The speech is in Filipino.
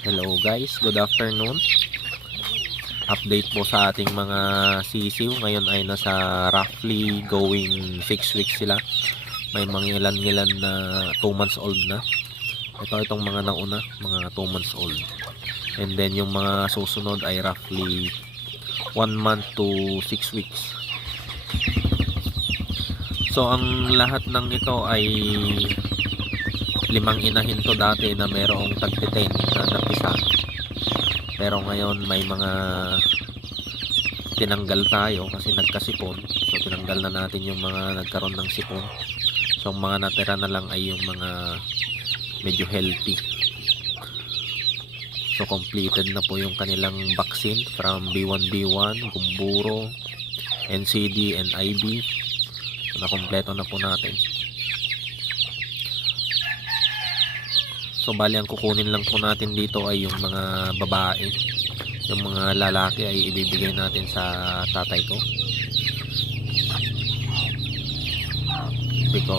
Hello guys, good afternoon. Update po sa ating mga sisiw. Ngayon ay nasa roughly going 6 weeks sila. May mga ilan na 2 months old na. Itong mga nauna, mga 2 months old. And then yung mga susunod ay roughly 1 month to 6 weeks. So ang lahat ng ito ay 5 inahin to dati na merong tag-10 na napisa. Pero ngayon may mga tinanggal tayo kasi nagkasipon. So tinanggal na natin yung mga nagkaroon ng sipon. So ang mga natira na lang ay yung mga medyo healthy. So completed na po yung kanilang vaccine from B1B1, Gumburo, NCD, and IB. So nakompleto na po natin. So bali ang kukunin lang po natin dito ay yung mga babae. Yung mga lalaki ay ibibigay natin sa tatay ko. Because